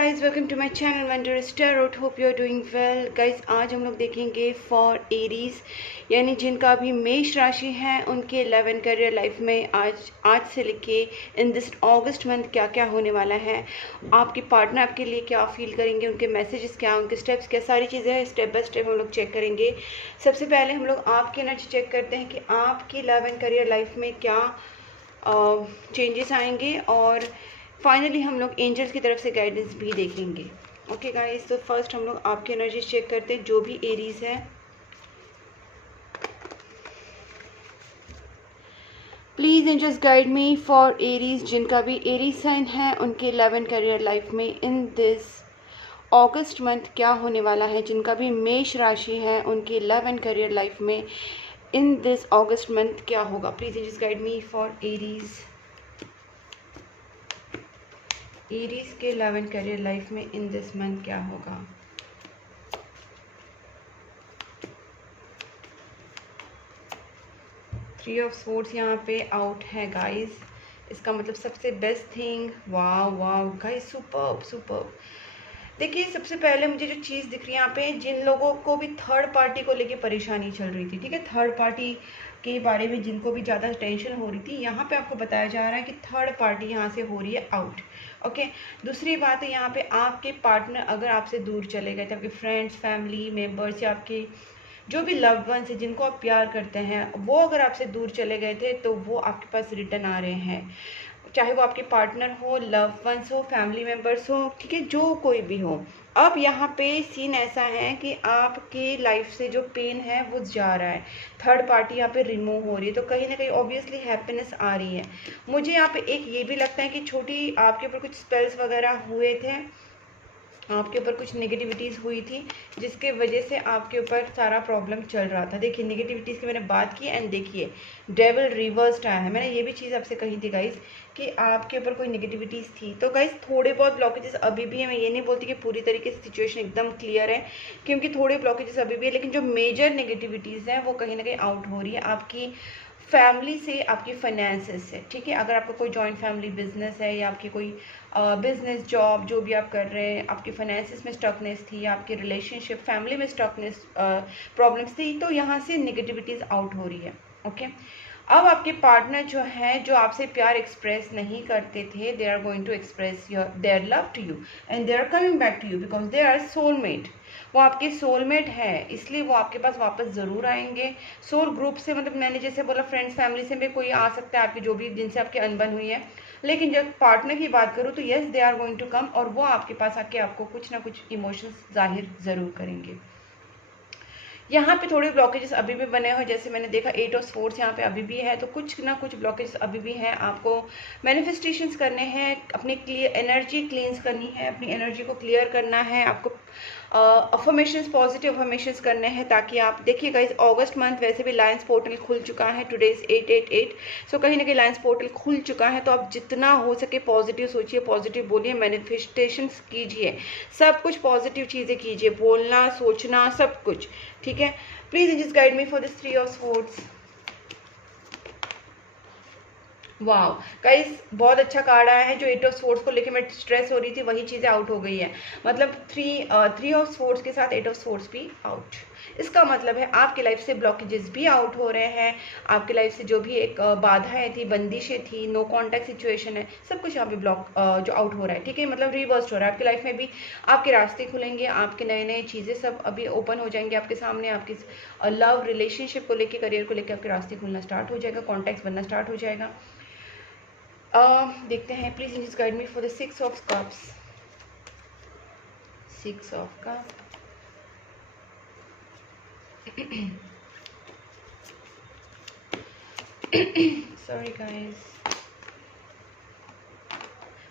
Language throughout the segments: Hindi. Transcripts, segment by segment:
Guys, welcome to my channel wondrous tarot. Hope you are doing well. Guys, आज हम लोग देखेंगे फॉर एरीज, यानी जिनका भी मेष राशि है उनके 11 करियर लाइफ में आज से लेके इन दिस अगस्त मंथ क्या क्या होने वाला है, आपके पार्टनर आपके लिए क्या फील करेंगे, उनके मैसेजेस क्या, उनके स्टेप्स क्या, सारी चीज़ें हैं स्टेप बाय स्टेप हम लोग चेक करेंगे। सबसे पहले हम लोग आपकी एनर्जी चेक करते हैं कि आपकी 11 करियर लाइफ में क्या चेंजेस आएंगे, और फाइनली हम लोग एंजल्स की तरफ से गाइडेंस भी देखेंगे। ओके गाइस, तो फर्स्ट हम लोग आपकी एनर्जी चेक करते हैं जो भी एरीज है। Please angels guide me for Aries, जिनका भी एरीज साइन है उनके 11 करियर लाइफ में इन दिस अगस्त मंथ क्या होने वाला है, जिनका भी मेष राशि है उनके 11 करियर लाइफ में इन दिस अगस्त मंथ क्या होगा। Please angels guide me for Aries. Aries के 11 करियर लाइफ में इन दिस मंथ क्या होगा। थ्री ऑफ स्वॉर्ड्स यहाँ पे आउट है गाइस, इसका मतलब सबसे बेस्ट थिंग, वाव वाव गाइस, सुपर्ब सुपर्ब। देखिए, सबसे पहले मुझे जो चीज़ दिख रही है यहाँ पे, जिन लोगों को भी थर्ड पार्टी को लेके परेशानी चल रही थी, ठीक है, थर्ड पार्टी के बारे में जिनको भी ज़्यादा टेंशन हो रही थी, यहाँ पे आपको बताया जा रहा है कि थर्ड पार्टी यहाँ से हो रही है आउट। ओके, दूसरी बात है यहाँ पे आपके पार्टनर अगर आपसे दूर चले गए थे, आपके फ्रेंड्स, फैमिली मेम्बर्स या आपके जो भी लव्ड वंस है जिनको आप प्यार करते हैं, वो अगर आपसे दूर चले गए थे तो वो आपके पास रिटर्न आ रहे हैं, चाहे वो आपके पार्टनर हो, लव वंस हो, फैमिली मेम्बर्स हो, ठीक है, जो कोई भी हो। अब यहाँ पे सीन ऐसा है कि आपकी लाइफ से जो पेन है वो जा रहा है, थर्ड पार्टी यहाँ पे रिमूव हो रही है, तो कहीं ना कहीं ऑब्वियसली हैप्पीनेस आ रही है। मुझे यहाँ पे एक ये भी लगता है कि छोटी आपके ऊपर कुछ स्पेल्स वगैरह हुए थे, आपके ऊपर कुछ नेगेटिविटीज़ हुई थी जिसके वजह से आपके ऊपर सारा प्रॉब्लम चल रहा था। देखिए, नेगेटिविटीज़ की मैंने बात की एंड देखिए डेविल रिवर्स्ड आया है। मैंने ये भी चीज़ आपसे कही थी गाइस कि आपके ऊपर कोई नेगेटिविटीज़ थी, तो गाइस थोड़े बहुत ब्लॉकेजेस अभी भी है। मैं ये नहीं बोलती कि पूरी तरीके से सिचुएशन एकदम क्लियर है, क्योंकि थोड़े ब्लॉकेजेस अभी भी है, लेकिन जो मेजर नेगेटिविटीज़ हैं वो कहीं ना कहीं आउट हो रही है आपकी फैमिली से, आपकी फाइनेंसेस से, ठीक है। अगर आपका कोई जॉइंट फैमिली बिजनेस है या आपकी कोई बिजनेस जॉब जो भी आप कर रहे हैं, आपकी फाइनेंसेस में स्टकनेस थी, आपकी रिलेशनशिप फैमिली में स्टकनेस प्रॉब्लम्स थी, तो यहाँ से नेगेटिविटीज़ आउट हो रही है। ओके, अब आपके पार्टनर जो है, जो आपसे प्यार एक्सप्रेस नहीं करते थे, they are going to express their love to you and they are coming back to you because they are soulmate. वो आपके सोलमेट है, इसलिए वो आपके पास वापस ज़रूर आएंगे। सोल ग्रुप से, मतलब मैंने जैसे बोला फ्रेंड्स फैमिली से भी कोई आ सकता है आपकी, जो भी जिनसे आपकी अनबन हुई है, लेकिन जब पार्टनर की बात करूँ तो yes they are going to come, और वो आपके पास आके आपको कुछ ना कुछ इमोशंस जाहिर ज़रूर करेंगे। यहाँ पे थोड़े ब्लॉकेजेस अभी भी बने हुए, जैसे मैंने देखा 8 ऑफ स्पोर्ट्स यहाँ पे अभी भी है, तो कुछ ना कुछ ब्लॉकेजेस अभी भी हैं। आपको मैनिफेस्टेशंस करने हैं, अपनी क्लियर एनर्जी क्लींस करनी है, अपनी एनर्जी को क्लियर करना है, आपको अफर्मेशंस, पॉजिटिव अफर्मेशंस करने हैं, ताकि आप देखिएगा इस अगस्त मंथ वैसे भी लायंस पोर्टल खुल चुका है, टुडे इज 888, सो कहीं ना कहीं लायंस पोर्टल खुल चुका है, तो आप जितना हो सके पॉजिटिव सोचिए, पॉजिटिव बोलिए, मैनिफेस्टेशंस कीजिए, सब कुछ पॉजिटिव चीज़ें कीजिए, बोलना, सोचना, सब कुछ, ठीक है। Please just guide me for this 3 of swords. Wow guys, बहुत अच्छा कार्ड आया है। जो 8 ऑफ स्वॉर्ड्स को लेके मैं स्ट्रेस हो रही थी, वही चीज़ें आउट हो गई है। मतलब थ्री ऑफ स्वॉर्ड्स के साथ 8 ऑफ स्वॉर्ड्स भी आउट। इसका मतलब है आपकी लाइफ से ब्लॉकेजेस भी आउट हो रहे हैं, आपकी लाइफ से जो भी एक बाधाएं थी, बंदिशें थी, नो कॉन्टैक्ट सिचुएशन है, सब कुछ यहाँ पे ब्लॉक जो आउट हो रहा है, ठीक है, मतलब रिवर्स हो रहा है। आपकी लाइफ में भी आपके रास्ते खुलेंगे, आपके नए नए चीज़ें सब अभी ओपन हो जाएंगे आपके सामने, आपकी लव रिलेशनशिप को लेके, करियर को लेके आपके रास्ते खुलना स्टार्ट हो जाएगा, कॉन्टैक्ट बनना स्टार्ट हो जाएगा। देखते हैं, please just guide me for the 6 of cups. 6 of cup, sorry guys.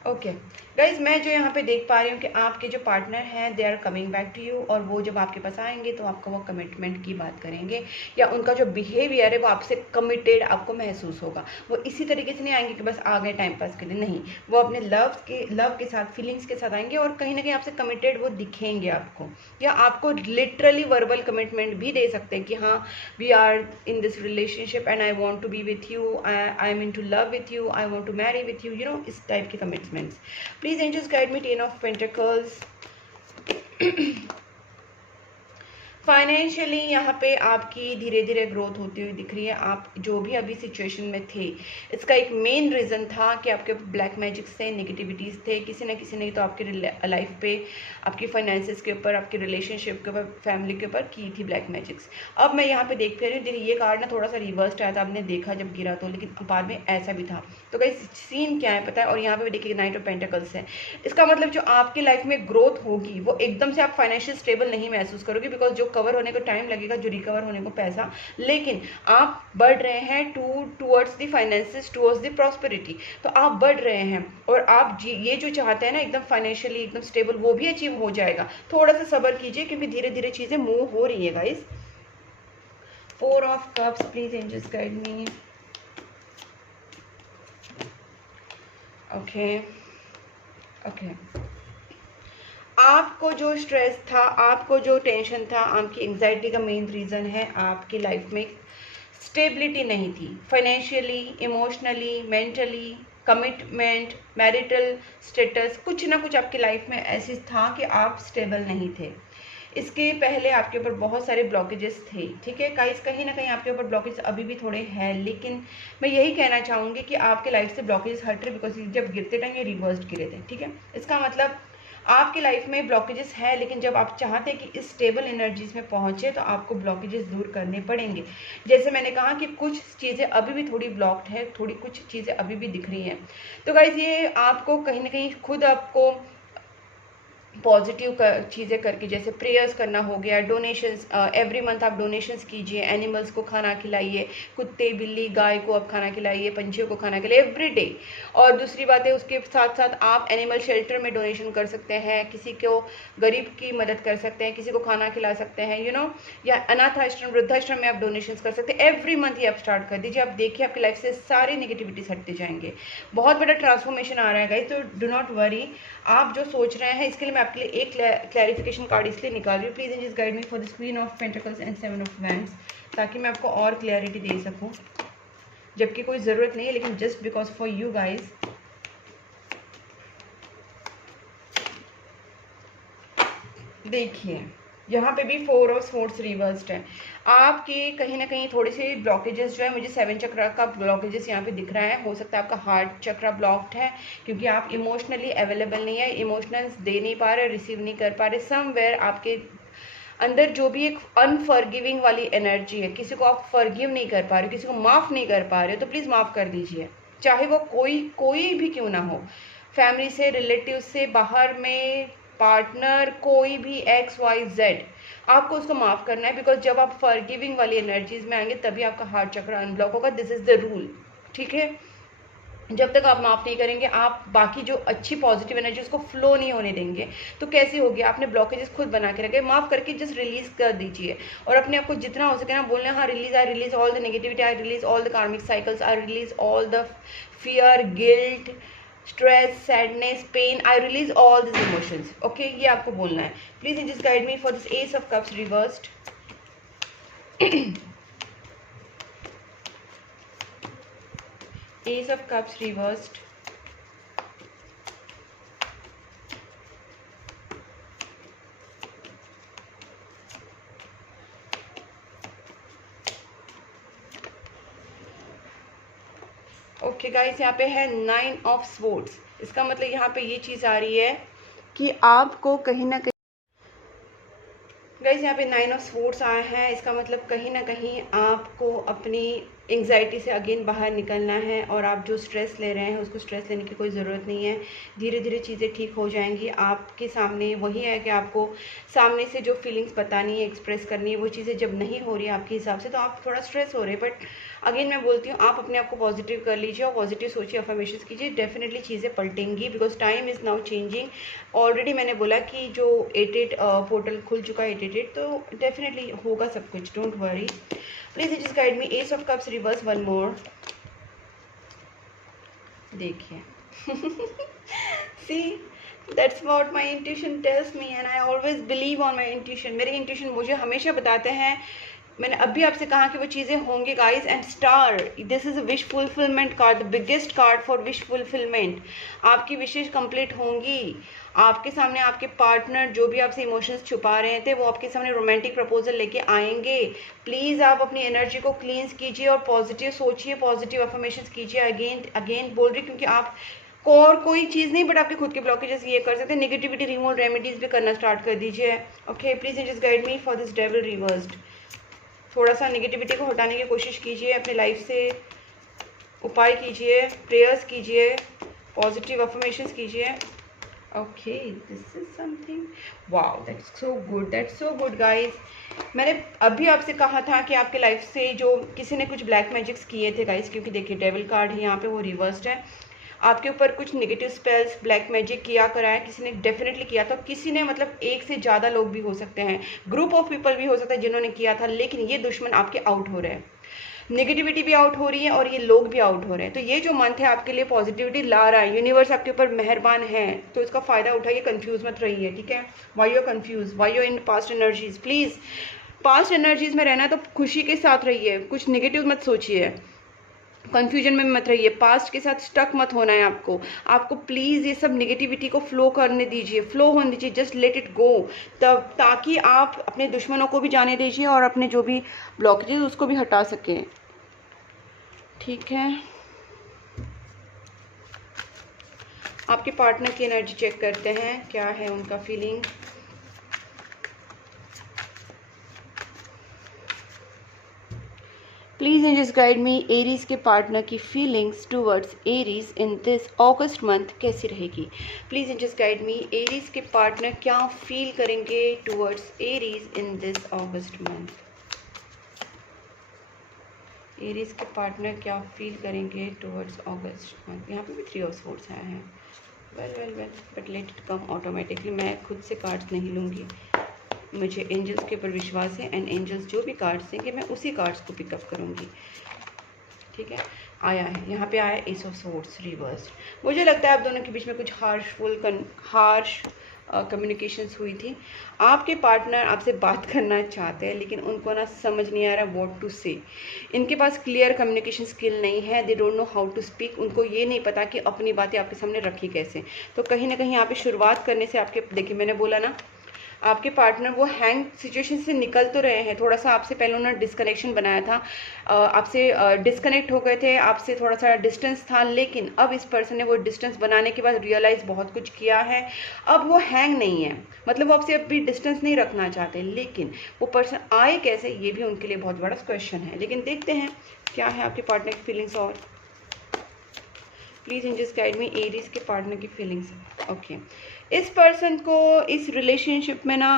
Okay guys, मैं जो यहाँ पे देख पा रही हूँ कि आपके जो पार्टनर हैं they are coming back to you, और वो जब आपके पास आएंगे तो आपका वो कमिटमेंट की बात करेंगे, या उनका जो बिहेवियर है वो आपसे कमिटेड आपको महसूस होगा। वो इसी तरीके से नहीं आएंगे कि बस आ गए टाइम पास के लिए, नहीं, वो अपने लव के साथ, फीलिंग्स के साथ आएंगे, और कहीं ना कहीं आपसे कमिटेड वो दिखेंगे आपको, या आपको लिटरली वर्बल कमिटमेंट भी दे सकते हैं कि हाँ, we are in this relationship and I want to be with you, I am in to love with you, I want to marry with you, you know, इस टाइप के commitment achievements. Please angels guide me 10 of pentacles. Financially यहाँ पे आपकी धीरे धीरे ग्रोथ होती हुई दिख रही है। आप जो भी अभी सिचुएशन में थे, इसका एक मेन रीज़न था कि आपके ब्लैक मैजिक्स थे, नेगेटिविटीज़ थे, किसी न किसी ने तो आपकी लाइफ पे, आपकी फाइनेंसेस के ऊपर, आपकी रिलेशनशिप के ऊपर, फैमिली के ऊपर की थी ब्लैक मैजिक्स। अब मैं यहाँ पे देख पा रही हूँ, देखिए ये कार्ड ना थोड़ा सा रिवर्स्ड आया था, आपने देखा जब गिरा तो, लेकिन बाद में ऐसा भी था। तो गाइस सीन क्या है पता है, और यहाँ पे देखिए नाइट ऑफ पेंटिकल्स है। इसका मतलब जो आपकी लाइफ में ग्रोथ होगी वो एकदम से आप फाइनेंशियल स्टेबल नहीं महसूस करोगे, बिकॉज जो कवर होने को टाइम लगेगा, जो रिकवर होने को पैसा, लेकिन आप बढ़ रहे हैं towards the finances, towards the prosperity. तो आप बढ़ रहे हैं और आप ये जो चाहते हैं ना एकदम फाइनेंशियली एकदम स्टेबल, वो भी अचीव हो जाएगा। थोड़ा सा सब्र कीजिए क्योंकि धीरे धीरे चीजें मूव हो रही है guys. 4 of cups, please angels guide me. Okay okay, आपको जो स्ट्रेस था, आपको जो टेंशन था, आपकी एंग्जाइटी का मेन रीज़न है आपकी लाइफ में स्टेबिलिटी नहीं थी। Financially, emotionally, mentally, commitment, marital status, कुछ ना कुछ आपकी लाइफ में ऐसी था कि आप स्टेबल नहीं थे। इसके पहले आपके ऊपर बहुत सारे ब्लॉकेजेस थे, ठीक है गाइस, कहीं ना कहीं आपके ऊपर ब्लॉकेज अभी भी थोड़े हैं, लेकिन मैं यही कहना चाहूँगी कि आपके लाइफ से ब्लॉकेजेस हट रहे, बिकॉज जब गिरते टाइम ये रिवर्स्ड गिरे थे, ठीक है। इसका मतलब आपकी लाइफ में ब्लॉकेजेस है, लेकिन जब आप चाहते हैं कि इस स्टेबल एनर्जीज में पहुंचे तो आपको ब्लॉकेजेस दूर करने पड़ेंगे। जैसे मैंने कहा कि कुछ चीज़ें अभी भी थोड़ी ब्लॉक्ड है, थोड़ी कुछ चीज़ें अभी भी दिख रही हैं। तो गाइस ये आपको कहीं ना कहीं खुद आपको पॉजिटिव चीज़ें करके, जैसे प्रेयर्स करना हो गया, डोनेशंस, एवरी मंथ आप डोनेशंस कीजिए, एनिमल्स को खाना खिलाइए, कुत्ते बिल्ली गाय को आप खाना खिलाइए, पंछियों को खाना खिलाइए एवरी डे। और दूसरी बात है, उसके साथ साथ आप एनिमल शेल्टर में डोनेशन कर सकते हैं, किसी को गरीब की मदद कर सकते हैं, किसी को खाना खिला सकते हैं, या अनाथ आश्रम, वृद्धाश्रम में आप डोनेशन कर सकते हैं। एवरी मंथ ये आप स्टार्ट कर दीजिए, आप देखिए आपकी लाइफ से सारी नेगेटिविटीज हटते जाएंगे, बहुत बड़ा ट्रांसफॉर्मेशन आ रहा है गाइस। तो डू नॉट वरी, आप जो सोच रहे हैं इसके लिए मैं आपके लिए एक क्लैरिफिकेशन कार्ड इसलिए निकाल रही हूँ। Please and just guide me for the queen of pentacles and 7 of wands, ताकि मैं आपको और क्लैरिटी दे सकूँ, जबकि कोई ज़रूरत नहीं है, लेकिन just because for you guys. देखिए यहाँ पे भी 4 ऑफ स्वॉर्ड्स रिवर्स्ड है। आपके कहीं ना कहीं थोड़ी सी ब्लॉकेजेस जो है, मुझे 7 चक्र का ब्लॉकेजेस यहाँ पे दिख रहा है। हो सकता है आपका हार्ट चक्र ब्लॉक्ड है, क्योंकि आप इमोशनली अवेलेबल नहीं है, इमोशनल्स दे नहीं पा रहे, रिसीव नहीं कर पा रहे। समवेयर आपके अंदर जो भी एक अनफॉरगिविंग वाली एनर्जी है, किसी को आप फॉरगिव नहीं कर पा रहे हो, किसी को माफ़ नहीं कर पा रहे हो, तो प्लीज़ माफ़ कर दीजिए, चाहे वो कोई भी क्यों ना हो, फैमिली से, रिलेटिव से, बाहर में पार्टनर, कोई भी XYZ, आपको उसको माफ़ करना है। बिकॉज जब आप फॉरगिविंग वाली एनर्जीज में आएंगे तभी आपका हार्ट चक्र अनब्लॉक होगा। दिस इज़ द रूल, ठीक है। जब तक आप माफ़ नहीं करेंगे, आप बाकी जो अच्छी पॉजिटिव एनर्जी उसको फ्लो नहीं होने देंगे, तो कैसे होगी? आपने ब्लॉकेजेस खुद बना के रखे। माफ़ करके जस्ट रिलीज कर दीजिए, और अपने आप को जितना हो सके ना बोलना, हाँ I release all the negativity, I release all the karmic cycles, I release all the fear, guilt, stress, sadness, pain, I release all this emotions. Okay, ये आपको बोलना है। Please just guide me for this ace of cups reversed. Ace of Cups reversed. Okay guys, यहाँ पे है 9 ऑफ स्वॉर्ड्स। इसका मतलब यहाँ पे ये चीज़ आ रही है कि आपको कहीं ना कहीं गाइस, यहाँ पे 9 ऑफ स्वॉर्ड्स आए हैं। इसका मतलब कहीं ना कहीं आपको अपनी एंग्जाइटी से अगेन बाहर निकलना है, और आप जो स्ट्रेस ले रहे हैं उसको स्ट्रेस लेने की कोई ज़रूरत नहीं है। धीरे धीरे चीज़ें ठीक हो जाएंगी। आपके सामने वही है कि आपको सामने से जो फीलिंग्स बतानी है, एक्सप्रेस करनी है, वो चीज़ें जब नहीं हो रही है आपके हिसाब से, तो आप थोड़ा स्ट्रेस हो रहे हैं। बट अगेन मैं बोलती हूँ, आप अपने आप को पॉजिटिव कर लीजिए और पॉजिटिव सोचिए, अफर्मेशंस कीजिए, डेफिनेटली चीज़ें पलटेंगी, because time is now changing. Already मैंने बोला कि जो 88 पोर्टल खुल चुका है, 88, तो डेफिनेटली होगा सब कुछ, don't worry. Please just guide me ace of cups reverse one more. देखिए see, that's what my intuition tells me, and I always believe on my intuition. मेरे इंट्यूशन मुझे हमेशा बताते हैं मैंने अभी आपसे कहा कि वो चीज़ें होंगी guys. And star, this is a wish fulfilment card, the biggest card for wish fulfilment. आपकी विशेष कंप्लीट होंगी। आपके सामने आपके पार्टनर जो भी आपसे इमोशंस छुपा रहे थे वो आपके सामने रोमांटिक प्रपोजल लेके आएंगे। प्लीज़ आप अपनी एनर्जी को क्लींस कीजिए और पॉजिटिव सोचिए, पॉजिटिव अफर्मेशंस कीजिए। अगेन अगेन बोल रही, क्योंकि आप और कोई चीज़ नहीं बट आपके खुद के ब्लॉकेजेस ये कर सकते हैं। नेगेटिविटी रिमूव रेमेडीज भी करना स्टार्ट कर दीजिए। Okay, please just guide me for this devil reversed. थोड़ा सा नेगेटिविटी को हटाने की कोशिश कीजिए, अपने लाइफ से उपाय कीजिए, प्रेयर्स कीजिए, पॉजिटिव अफर्मेशंस कीजिए। Okay, this is something, wow, that's so good, that's so good guys. मैंने अभी आपसे कहा था कि आपके लाइफ से जो किसी ने कुछ ब्लैक मैजिक्स किए थे गाइस, क्योंकि देखिए डेविल कार्ड है यहाँ पे, वो रिवर्स्ड है। आपके ऊपर कुछ नेगेटिव स्पेल्स, ब्लैक मैजिक किया करा है किसी ने, डेफिनेटली किया था किसी ने, मतलब एक से ज़्यादा लोग भी हो सकते हैं, ग्रुप ऑफ पीपल भी हो सकता है जिन्होंने किया था। लेकिन ये दुश्मन आपके आउट हो रहे हैं, नेगेटिविटी भी आउट हो रही है और ये लोग भी आउट हो रहे हैं। तो ये जो मंथ है आपके लिए पॉजिटिविटी ला रहा है, यूनिवर्स आपके ऊपर मेहरबान है, तो इसका फ़ायदा उठाइए, कंफ्यूज मत रहिए, ठीक है। Why you confuse, why you in past energies, please past energies में रहना है तो खुशी के साथ रहिए, कुछ नेगेटिव मत सोचिए, कंफ्यूजन में मत रहिए, पास्ट के साथ स्टक मत होना है आपको प्लीज़ ये सब नेगेटिविटी को फ्लो करने दीजिए, फ्लो होने दीजिए, जस्ट लेट इट गो, तब ताकि आप अपने दुश्मनों को भी जाने दीजिए और अपने जो भी ब्लॉकेजेस उसको भी हटा सकें, ठीक है। आपके पार्टनर की एनर्जी चेक करते हैं, क्या है उनका feeling. Please angels guide me, Aries के पार्टनर की feelings towards Aries in this August month कैसी रहेगी। Please angels guide me, Aries के पार्टनर क्या फील करेंगे towards Aries in this August month. Aries के पार्टनर क्या फील करेंगे टूवर्ड्स अगस्त मंथ। यहाँ पे भी 3 ऑफ स्वॉर्ड्स आया है। Well but let it come automatically, मैं खुद से कार्ड्स नहीं लूँगी, मुझे एंजल्स के ऊपर विश्वास है। एंड एंजल्स जो भी कार्ड्स देंगे मैं उसी कार्ड्स को पिकअप करूँगी, ठीक है। आया है यहाँ पे, आया एस ऑफ स्वॉर्ड्स रिवर्स्ड। मुझे लगता है आप दोनों के बीच में कुछ हार्श कम्युनिकेशंस हुई थी। आपके पार्टनर आपसे बात करना चाहते हैं लेकिन उनको ना समझ नहीं आ रहा व्हाट टू से। इनके पास क्लियर कम्युनिकेशन स्किल नहीं है, they don't know how to speak. उनको ये नहीं पता कि अपनी बातें आपके सामने रखी कैसे। तो कहीं ना कहीं यहाँ पे शुरुआत करने से आपके, देखिए मैंने बोला ना, आपके पार्टनर वो हैंग सिचुएशन से निकल तो रहे हैं, थोड़ा सा आपसे पहले उन्होंने डिस्कनेक्शन बनाया था, आपसे डिस्कनेक्ट हो गए थे, आपसे थोड़ा सा डिस्टेंस था, लेकिन अब इस पर्सन ने वो डिस्टेंस बनाने के बाद रियलाइज़ बहुत कुछ किया है। अब वो हैंग नहीं है, मतलब वो आपसे अभी डिस्टेंस नहीं रखना चाहते, लेकिन वो पर्सन आए कैसे ये भी उनके लिए बहुत बड़ा क्वेश्चन है। लेकिन देखते हैं क्या है आपके पार्टनर की फीलिंग्स। और please angels guide me, Aries के पार्टनर की फीलिंग्स। ओके, इस पर्सन को इस रिलेशनशिप में ना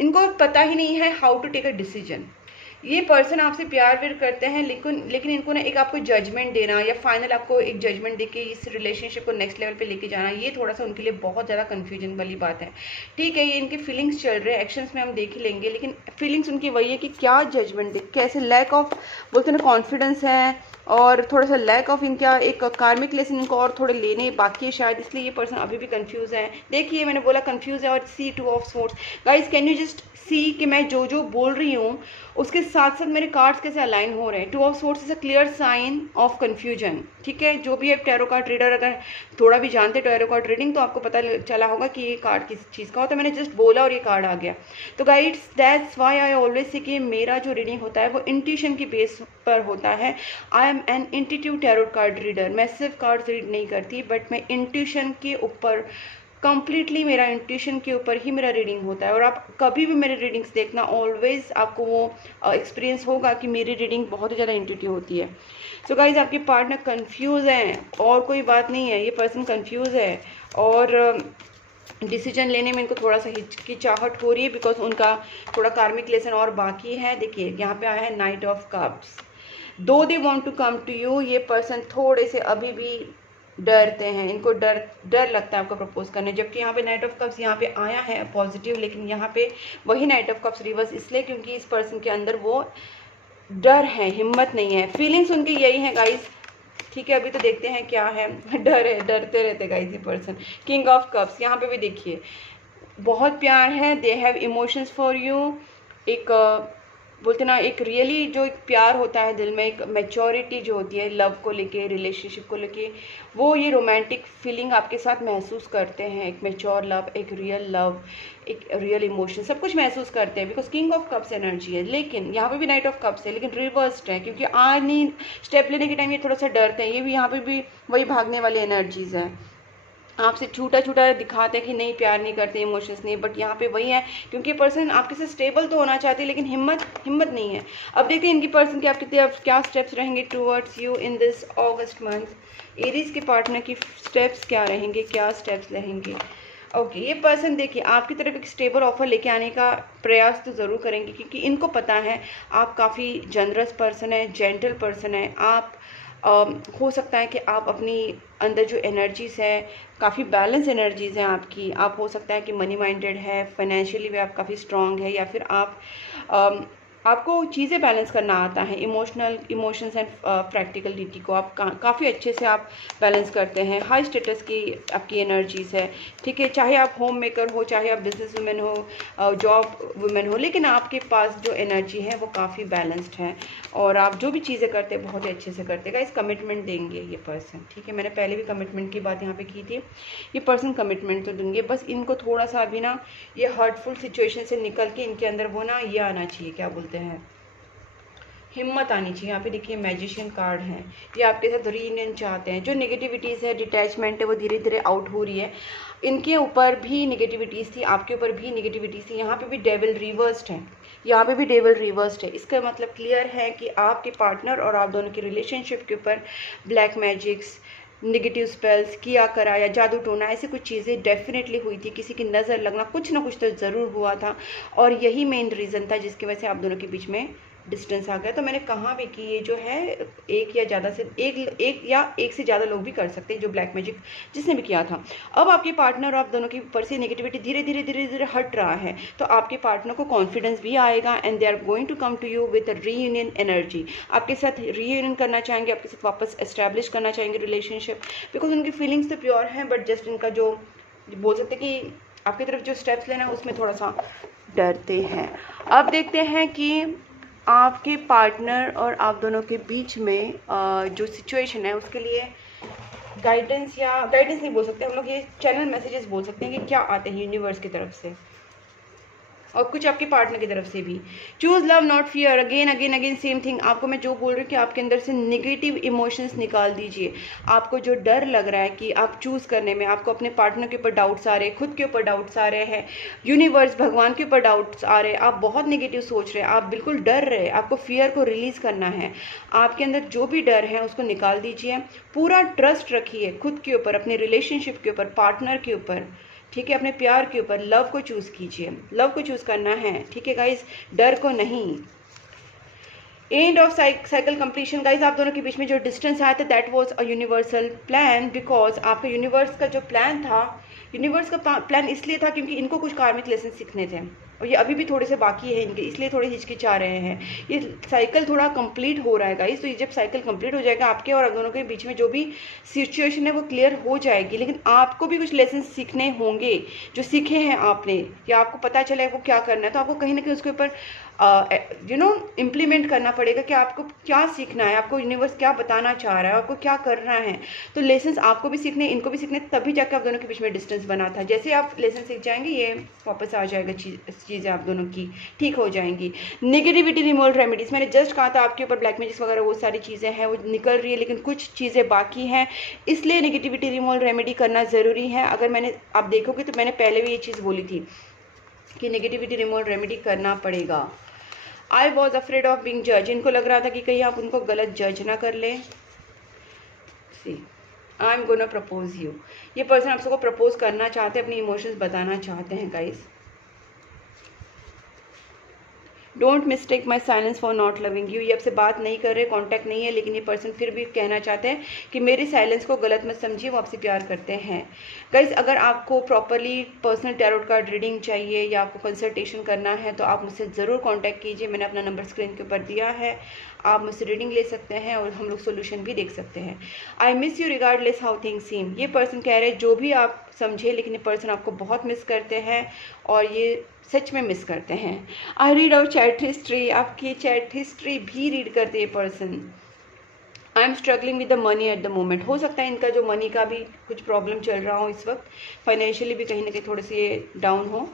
इनको पता ही नहीं है how to take a decision. ये पर्सन आपसे प्यार व्यार करते हैं, लेकिन इनको ना एक आपको जजमेंट देना या फाइनल आपको एक जजमेंट देके इस रिलेशनशिप को नेक्स्ट लेवल पे लेके जाना, ये थोड़ा सा उनके लिए बहुत ज़्यादा कन्फ्यूजन वाली बात है, ठीक है। ये इनकी फीलिंग्स चल रहे हैं, एक्शंस में हम देख ही लेंगे, लेकिन फीलिंग्स उनकी वही है कि क्या जजमेंट दे, कैसे लैक ऑफ बोलते हैं ना कॉन्फिडेंस है, और थोड़ा सा लैक ऑफ इनका एक कार्मिक लेसन इनको और थोड़े लेने बाकी है शायद, इसलिए ये पर्सन अभी भी कंफ्यूज है। देखिए मैंने बोला कंफ्यूज है। और सी 2 of swords, guys can you just see कि मैं जो बोल रही हूँ उसके साथ साथ मेरे कार्ड्स कैसे अलाइन हो रहे हैं। 2 of swords is a clear sign of confusion, ठीक है। जो भी है टैरो कार्ड रीडर अगर थोड़ा भी जानते टैरो कार्ड रीडिंग तो आपको पता चला होगा कि ये कार्ड किस चीज़ का होता है। मैंने जस्ट बोला और ये कार्ड आ गया। तो guides that's why I always say कि मेरा जो रीडिंग होता है वो इंट्यूशन की बेस पर होता है। I M an intuitive tarot card reader. मैं सिर्फ कार्ड रीड नहीं करती बट मैं इंट्यूशन के ऊपर कंप्लीटली, मेरा इंट्यूशन के ऊपर ही मेरा रीडिंग होता है। और आप कभी भी मेरे रीडिंग्स देखना, ऑलवेज आपको वो एक्सपीरियंस होगा कि मेरी रीडिंग बहुत ही ज़्यादा इंट्यूटिव होती है। सो गाइज आपके पार्टनर कंफ्यूज हैं और कोई बात नहीं है, ये पर्सन कंफ्यूज है और डिसीजन लेने में इनको थोड़ा सा हिचकिचाहट हो रही है बिकॉज उनका थोड़ा कार्मिक लेसन और बाकी है। देखिए यहाँ पे आया है night of cups. Do they want to come to you, ये पर्सन थोड़े से अभी भी डरते हैं, इनको डर लगता है आपको प्रपोज करने। जबकि यहाँ पे नाइट ऑफ कप्स यहाँ पे आया है पॉजिटिव, लेकिन यहाँ पे वही नाइट ऑफ कप्स रिवर्स, इसलिए क्योंकि इस पर्सन के अंदर वो डर है, हिम्मत नहीं है। फीलिंग्स उनकी यही है गाइज, ठीक है। अभी तो देखते हैं क्या है। डर है, डरते रहते गाइज ये पर्सन। किंग ऑफ कप्स यहाँ पे भी देखिए बहुत प्यार है, they have emotions for you. एक बोलते ना एक रियली जो एक प्यार होता है दिल में, एक मैच्योरिटी जो होती है लव को लेके, रिलेशनशिप को लेके, वो ये रोमांटिक फीलिंग आपके साथ महसूस करते हैं। एक मैच्योर लव, एक रियल लव, एक रियल इमोशन, सब कुछ महसूस करते हैं because king of cups energy है। लेकिन यहाँ पे भी नाइट ऑफ कप्स है, लेकिन रिवर्स्ड है, क्योंकि आज नहीं स्टेप लेने के टाइम ये थोड़ा सा डरते हैं। ये भी यहाँ पे भी वही भागने वाली एनर्जीज है, आपसे छूटा छूटा दिखाते हैं कि नहीं प्यार नहीं करते, इमोशंस नहीं, बट यहाँ पे वही है क्योंकि पर्सन आपके साथ स्टेबल तो होना चाहती है लेकिन हिम्मत नहीं है। अब देखते हैं इनकी पर्सन के आपके तरफ क्या स्टेप्स रहेंगे towards you in this August month. Aries के पार्टनर की स्टेप्स क्या रहेंगे, क्या स्टेप्स रहेंगे। ओके, ये पर्सन देखिए आपकी तरफ एक स्टेबल ऑफर लेके आने का प्रयास तो ज़रूर करेंगे, क्योंकि इनको पता है आप काफ़ी जनरस पर्सन है, जेंटल पर्सन है। आप हो सकता है कि आप अपनी अंदर जो एनर्जीज़ है, काफ़ी बैलेंस एनर्जीज़ हैं आपकी। आप हो सकता है कि मनी माइंडेड है, फाइनेंशियली भी आप काफ़ी स्ट्रॉन्ग है, या फिर आपको चीज़ें बैलेंस करना आता है। इमोशंस एंड प्रैक्टिकलिटी को आप काफ़ी अच्छे से आप बैलेंस करते हैं। हाई स्टेटस की आपकी एनर्जीज़ है, ठीक है, चाहे आप होम मेकर हो, चाहे आप बिजनेस वुमेन हो, जॉब वुमेन हो, लेकिन आपके पास जो एनर्जी है वो काफ़ी बैलेंस्ड है और आप जो भी चीज़ें करते हैं बहुत ही अच्छे से करते हैं। इस कमिटमेंट देंगे ये पर्सन, ठीक है, मैंने पहले भी कमिटमेंट की बात यहाँ पे की थी। ये पर्सन कमिटमेंट तो देंगे, बस इनको थोड़ा सा अभी ना ये हर्टफुल सिचुएशन से निकल के इनके अंदर वो ना ये आना चाहिए, क्या बोलते हैं, हिम्मत आनी चाहिए। यहाँ पे देखिए मैजिशियन कार्ड है, ये आपके साथ रीयूनियन चाहते हैं। जो नेगेटिविटीज़ है, डिटैचमेंट है, वो धीरे धीरे आउट हो रही है। इनके ऊपर भी नेगेटिविटीज़ थी, आपके ऊपर भी नेगेटिविटीज़ थी। यहाँ पे भी डेविल रिवर्स्ड है, यहाँ पे भी डेविल रिवर्स्ड है। इसका मतलब क्लियर है कि आपके पार्टनर और आप दोनों की रिलेशनशिप के ऊपर ब्लैक मैजिक्स, नेगेटिव स्पेल्स, किया करा या जादू टोना, ऐसी कुछ चीज़ें डेफिनेटली हुई थी। किसी की नज़र लगना, कुछ ना कुछ तो ज़रूर हुआ था और यही मेन रीज़न था जिसकी वजह से आप दोनों के बीच में डिस्टेंस आ गया। तो मैंने कहा भी कि ये जो है एक या ज़्यादा से एक से ज़्यादा लोग भी कर सकते हैं, जो ब्लैक मैजिक जिसने भी किया था। अब आपके पार्टनर और आप दोनों की ऊपर से नेगेटिविटी धीरे धीरे हट रहा है, तो आपके पार्टनर को कॉन्फिडेंस भी आएगा and they are going to come to you with reunion energy. आपके साथ रीयूनियन करना चाहेंगे, आपके साथ वापस एस्टैब्लिश करना चाहेंगे रिलेशनशिप, बिकॉज उनकी फीलिंग्स तो प्योर हैं, बट जस्ट इनका जो बोल सकते हैं कि आपकी तरफ जो स्टेप्स लेना है उसमें थोड़ा सा डरते हैं। अब देखते हैं कि आपके पार्टनर और आप दोनों के बीच में जो सिचुएशन है उसके लिए गाइडेंस, या गाइडेंस नहीं बोल सकते हम लोग, ये चैनल मैसेजेस बोल सकते हैं कि क्या आते हैं यूनिवर्स की तरफ से और कुछ आपके पार्टनर की तरफ से भी। Choose love not fear, again same thing. आपको मैं जो बोल रही हूँ कि आपके अंदर से नेगेटिव इमोशंस निकाल दीजिए। आपको जो डर लग रहा है कि आप चूज़ करने में, आपको अपने पार्टनर के ऊपर डाउट्स आ रहे हैं, खुद के ऊपर डाउट्स आ रहे हैं, यूनिवर्स भगवान के ऊपर डाउट्स आ रहे हैं, आप बहुत नेगेटिव सोच रहे हैं, आप बिल्कुल डर रहे हैं, आपको फियर को रिलीज़ करना है। आपके अंदर जो भी डर है उसको निकाल दीजिए। पूरा ट्रस्ट रखिए खुद के ऊपर, अपने रिलेशनशिप के ऊपर, पार्टनर के ऊपर, ठीक है, अपने प्यार के ऊपर। लव को चूज़ कीजिए, लव को चूज़ करना है, ठीक है गाइज, डर को नहीं। End of cycle completion guys, आप दोनों के बीच में जो डिस्टेंस आया था that was a universal plan, because आपका यूनिवर्स का जो प्लान था, यूनिवर्स का प्लान इसलिए था क्योंकि इनको कुछ कार्मिक लेसन सीखने थे और ये अभी भी थोड़े से बाकी है इनके, इसलिए थोड़े हिचकिचा रहे हैं। ये साइकिल थोड़ा कंप्लीट हो रहा है गाइस, तो ये जब साइकिल कंप्लीट हो जाएगा आपके और आप दोनों के बीच में जो भी सिचुएशन है वो क्लियर हो जाएगी। लेकिन आपको भी कुछ लेसन सीखने होंगे, जो सीखे हैं आपने या आपको पता चला है वो क्या करना है, तो आपको कहीं ना कहीं उसके ऊपर इम्प्लीमेंट करना पड़ेगा कि आपको क्या सीखना है, आपको यूनिवर्स क्या बताना चाह रहा है, आपको क्या करना है। तो लेसन्स आपको भी सीखने, इनको भी सीखने, तभी जाकर आप दोनों के बीच में डिस्टेंस बना था। जैसे आप लेसन सीख जाएंगे ये वापस आ जाएगा, चीज़ें आप दोनों की ठीक हो जाएंगी। नेगेटिविटी रिमूवल रेमेडीज, मैंने जस्ट कहा था आपके ऊपर ब्लैक मैजिक वगैरह वो सारी चीज़ें हैं वो निकल रही है, लेकिन कुछ चीज़ें बाकी हैं, इसलिए नेगेटिविटी रिमूवल रेमेडी करना ज़रूरी है। अगर मैंने आप देखोगे तो मैंने पहले भी ये चीज़ बोली थी कि नेगेटिविटी रिमूवल रेमेडी करना पड़ेगा। I was afraid of being जज, इनको लग रहा था कि कहीं आप उनको गलत जज ना कर लें। See I am gonna propose you, ये पर्सन आप सबको प्रपोज करना चाहते हैं, अपनी इमोशंस बताना चाहते हैं guys. Don't mistake my silence for not loving you, ये आपसे बात नहीं कर रहे, कॉन्टैक्ट नहीं है, लेकिन ये पर्सन फिर भी कहना चाहते हैं कि मेरी साइलेंस को गलत मत समझिए, वो आपसे प्यार करते हैं। गाइज, अगर आपको properly personal tarot card reading चाहिए या आपको कंसल्टेशन करना है तो आप मुझसे ज़रूर कॉन्टैक्ट कीजिए। मैंने अपना नंबर स्क्रीन के ऊपर दिया है, आप मुझसे रीडिंग ले सकते हैं और हम लोग सोल्यूशन भी देख सकते हैं। I miss you regardless how things सीम, ये पर्सन कह रहे हैं जो भी आप समझे लेकिन ये पर्सन आपको बहुत मिस करते हैं और ये सच में मिस करते हैं। I read out chat history, आपकी चैट हिस्ट्री भी रीड करते हैं person. I am struggling with the money at the moment, हो सकता है इनका जो मनी का भी कुछ प्रॉब्लम चल रहा हो इस वक्त, फाइनेंशियली भी कहीं ना कहीं थोड़े से ये डाउन हो।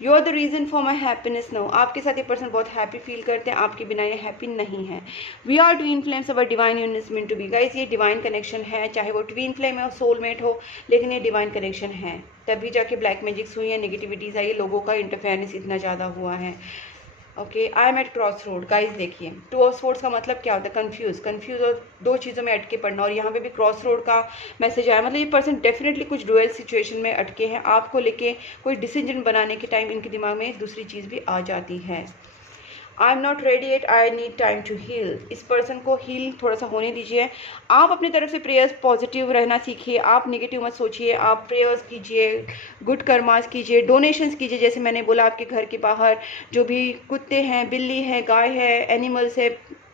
You are the reason for my happiness now, आपके साथ ये पर्सन बहुत हैप्पी फील करते हैं, आपके बिना ये हैप्पी नहीं है। We are twin flames, our divine union is mean to be, guys ये डिवाइन कनेक्शन है, चाहे वो ट्विन फ्लेम हो सोलमेट हो, लेकिन ये डिवाइन कनेक्शन है। तभी जाके ब्लैक मैजिक्स हुई है, नेगेटिविटीज़ आई है, लोगों का इंटरफेरेंस इतना ज़्यादा हुआ है। Okay, I am at cross road, guys देखिए टू ऑफ सोर्ड्स का मतलब क्या होता है, कंफ्यूज और दो चीज़ों में अटके पड़ना, और यहाँ पे भी क्रॉस रोड का मैसेज आया, मतलब ये पर्सन डेफिनेटली कुछ डुअल सिचुएशन में अटके हैं। आपको लेके कोई डिसीजन बनाने के टाइम इनके दिमाग में दूसरी चीज़ भी आ जाती है। I am not ready yet, I need time to heal, इस पर्सन को हील थोड़ा सा होने दीजिए। आप अपनी तरफ से प्रेयर्स पॉजिटिव रहना सीखिए, आप नेगेटिव मत सोचिए, आप प्रेयर्स कीजिए, गुड कर्मास कीजिए, डोनेशंस कीजिए। जैसे मैंने बोला आपके घर के बाहर जो भी कुत्ते हैं, बिल्ली है, गाय है, एनिमल्स है,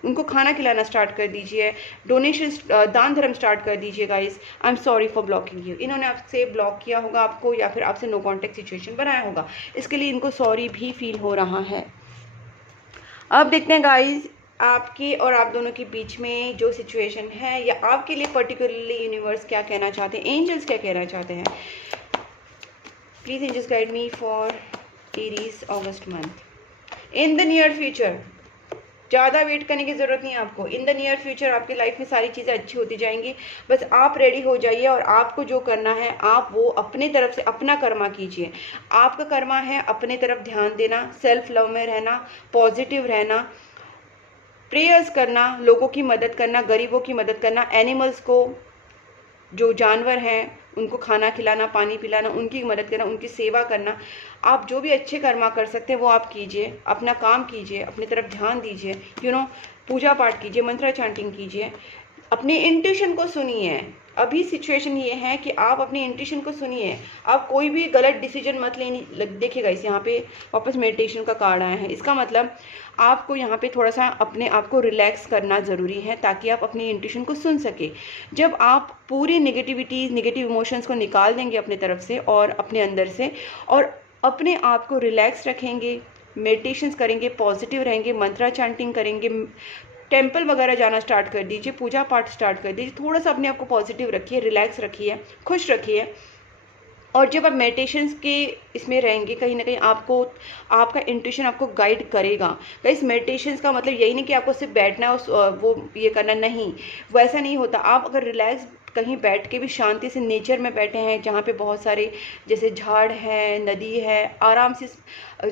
उनको खाना खिलाना स्टार्ट कर दीजिए, डोनेशंस दान धर्म स्टार्ट कर दीजिए। Guys I am sorry for blocking you, इन्होंने आपसे ब्लॉक किया होगा आपको या फिर आपसे नो कॉन्टेक्ट सिचुएशन बनाया होगा, इसके लिए इनको सॉरी भी फील हो रहा है। अब देखते हैं गाइस आपकी और आप दोनों के बीच में जो सिचुएशन है या आपके लिए पर्टिकुलरली यूनिवर्स क्या कहना चाहते हैं, एंजल्स क्या कहना चाहते हैं। Please angels guide me for Aries August month. In the near future, ज़्यादा वेट करने की ज़रूरत नहीं है आपको। इन द नियर फ्यूचर आपकी लाइफ में सारी चीज़ें अच्छी होती जाएंगी, बस आप रेडी हो जाइए और आपको जो करना है आप वो अपने तरफ से अपना कर्मा कीजिए। आपका कर्मा है अपने तरफ ध्यान देना, सेल्फ लव में रहना, पॉजिटिव रहना, प्रेयर्स करना, लोगों की मदद करना, गरीबों की मदद करना, एनिमल्स को, जो जानवर हैं उनको खाना खिलाना, पानी पिलाना, उनकी मदद करना, उनकी सेवा करना। आप जो भी अच्छे कर्मा कर सकते हैं वो आप कीजिए, अपना काम कीजिए, अपनी तरफ ध्यान दीजिए, पूजा पाठ कीजिए, मंत्र चैंटिंग कीजिए, अपनी इंट्यूशन को सुनिए। अभी सिचुएशन ये है कि आप अपनी इंट्यूशन को सुनिए, आप कोई भी गलत डिसीजन मत लेनी। देखिएगा इस यहाँ पे वापस मेडिटेशन का कार्ड आया है, इसका मतलब आपको यहाँ पे थोड़ा सा अपने आप को रिलैक्स करना ज़रूरी है ताकि आप अपनी इंट्यूशन को सुन सके। जब आप पूरी नेगेटिविटी, नेगेटिव इमोशंस को निकाल देंगे अपने तरफ से और अपने अंदर से, और अपने आप को रिलैक्स रखेंगे, मेडिटेशंस करेंगे, पॉजिटिव रहेंगे, मंत्रा चैंटिंग करेंगे, टेंपल वगैरह जाना स्टार्ट कर दीजिए, पूजा पाठ स्टार्ट कर दीजिए, थोड़ा सा अपने आप को पॉजिटिव रखिए, रिलैक्स रखिए, खुश रखिए। और जब आप मेडिटेशंस के इसमें रहेंगे कहीं ना कहीं आपको आपका इंट्यूशन आपको गाइड करेगा। गाइस मेडिटेशंस का मतलब यही नहीं कि आपको सिर्फ बैठना है वो ये करना, नहीं, वैसा नहीं होता। आप अगर रिलैक्स कहीं बैठ के भी शांति से नेचर में बैठे हैं जहाँ पे बहुत सारे जैसे झाड़ है, नदी है, आराम से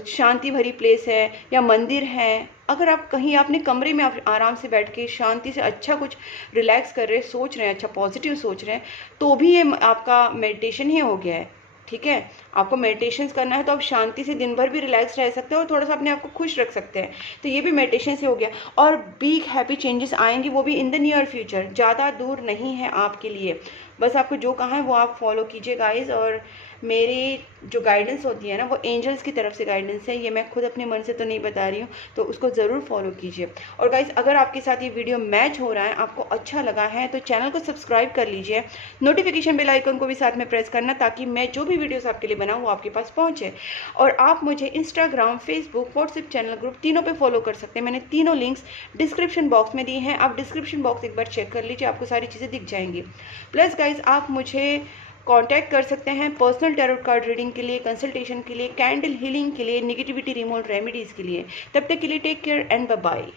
शांति भरी प्लेस है या मंदिर है, अगर आप कहीं अपने कमरे में आप आराम से बैठ के शांति से अच्छा कुछ रिलैक्स कर रहे हैं, सोच रहे हैं, अच्छा पॉजिटिव सोच रहे हैं, तो भी ये आपका मेडिटेशन ही हो गया है। ठीक है, आपको मेडिटेशन करना है तो आप शांति से दिन भर भी रिलैक्स रह सकते हो और थोड़ा सा अपने आप को खुश रख सकते हैं, तो ये भी मेडिटेशन से हो गया। और बिग हैप्पी चेंजेस आएंगे, वो भी इन द नियर फ्यूचर, ज़्यादा दूर नहीं है आपके लिए। बस आपको जो कहा है वो आप फॉलो कीजिए गाइज। और मेरी जो गाइडेंस होती है ना वो एंजल्स की तरफ से गाइडेंस है, ये मैं खुद अपने मन से तो नहीं बता रही हूँ, तो उसको ज़रूर फॉलो कीजिए। और गाइज अगर आपके साथ ये वीडियो मैच हो रहा है, आपको अच्छा लगा है, तो चैनल को सब्सक्राइब कर लीजिए, नोटिफिकेशन बेल आइकन को भी साथ में प्रेस करना ताकि मैं जो भी वीडियोस आपके लिए बनाऊँ वो आपके पास पहुँचे। और आप मुझे Instagram, Facebook, WhatsApp channel, group तीनों पे फॉलो कर सकते हैं। मैंने तीनों लिंक्स डिस्क्रिप्शन बॉक्स में दिए हैं, आप डिस्क्रिप्शन बॉक्स एक बार चेक कर लीजिए, आपको सारी चीज़ें दिख जाएंगी। प्लस गाइज आप मुझे कांटेक्ट कर सकते हैं पर्सनल टैरो कार्ड रीडिंग के लिए, कंसल्टेशन के लिए, कैंडल हीलिंग के लिए, नेगेटिविटी रिमूवल रेमेडीज़ के लिए। तब तक के लिए take care and bye bye.